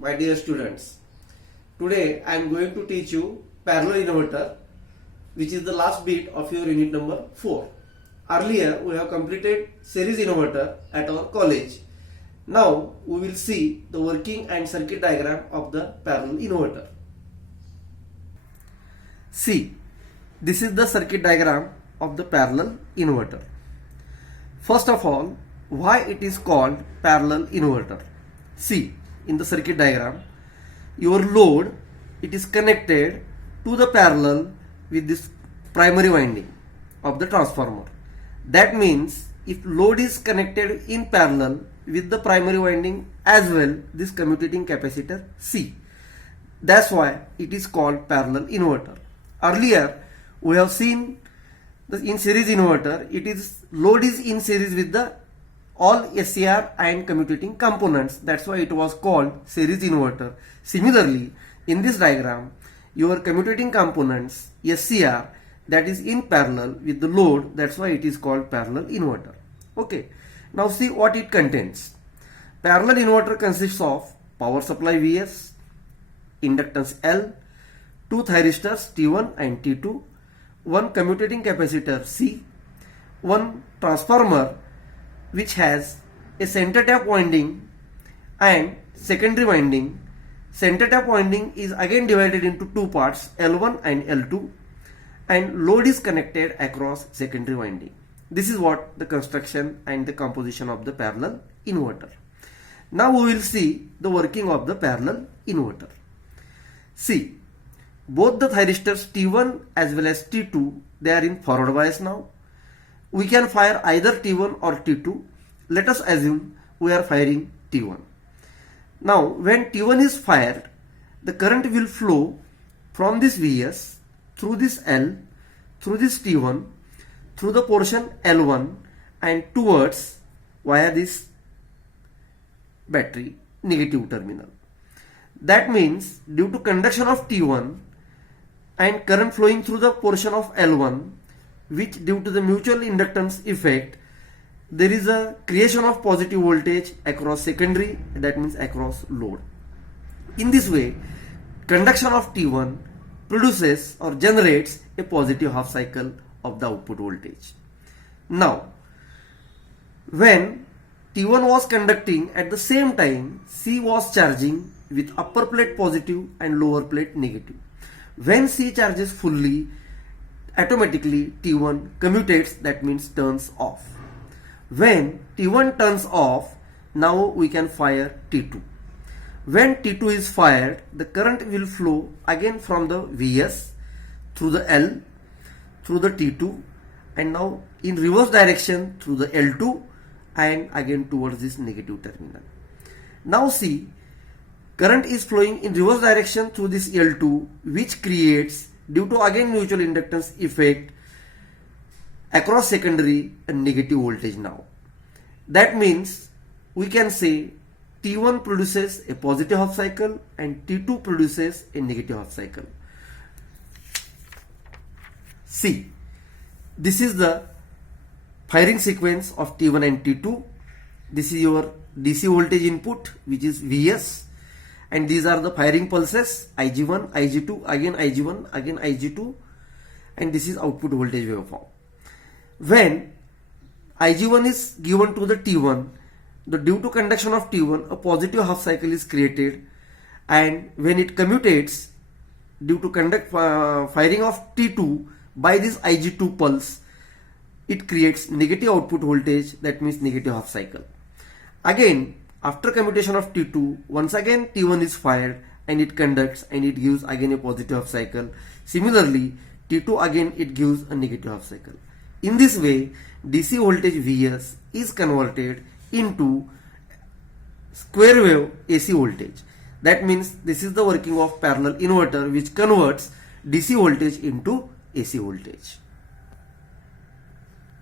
my dear students. Today I am going to teach you parallel inverter, which is the last bit of your unit number 4. Earlier we have completed series inverter at our college. Now we will see the working and circuit diagram of the parallel inverter. See, this is the circuit diagram of the parallel inverter. First of all, why it is called parallel inverter? See, in the circuit diagram, your load, it is connected to the parallel with this primary winding of the transformer. That means if load is connected in parallel with the primary winding as well, this commutating capacitor C. That's why it is called parallel inverter. Earlier we have seen the in series inverter, it is load is in series with the all SCR and commutating components. That's why it was called series inverter. Similarly, in this diagram, your commutating components SCR, that is in parallel with the load. That's why it is called parallel inverter. Okay. Now see what it contains. Parallel inverter consists of power supply Vs, inductance L, two thyristors T1 and T2, one commutating capacitor C, one transformer which has a center tap winding and secondary winding. Center tap winding is again divided into two parts, L1 and L2, and load is connected across secondary winding. This is what the construction and the composition of the parallel inverter. Now we will see the working of the parallel inverter. See, both the thyristors T1 as well as T2, they are in forward bias now. We can fire either T1 or T2. Let us assume we are firing T1. Now when T1 is fired, the current will flow from this Vs through this L, through this T1, through the portion L1 and towards via this battery negative terminal. That means due to conduction of T1 and current flowing through the portion of L1, which due to the mutual inductance effect, there is a creation of positive voltage across secondary, that means across load. In this way, conduction of T1 produces or generates a positive half cycle of the output voltage. Now, when T1 was conducting, at the same time C was charging with upper plate positive and lower plate negative. When C charges fully, automatically T1 commutates, that means turns off. When T1 turns off, now we can fire T2. When T2 is fired, the current will flow again from the Vs through the L, through the T2, and now in reverse direction through the L2 and again towards this negative terminal. Now see, current is flowing in reverse direction through this L2, which creates, due to again mutual inductance effect, across secondary a negative voltage now. That means we can say T1 produces a positive half cycle and T2 produces a negative half cycle. See, this is the firing sequence of T1 and T2. This is your DC voltage input, which is Vs, and these are the firing pulses, Ig1, Ig2, again Ig1, again Ig2, and this is output voltage waveform. When Ig1 is given to the T1, due to conduction of T1, a positive half cycle is created, and when it commutates due to firing of T2 by this Ig2 pulse, it creates negative output voltage, that means negative half cycle. Again, after commutation of T2, once again T1 is fired and it conducts and it gives again a positive half cycle. Similarly, T2 again it gives a negative half cycle. In this way, DC voltage Vs is converted into square wave AC voltage. That means this is the working of parallel inverter, which converts DC voltage into AC voltage.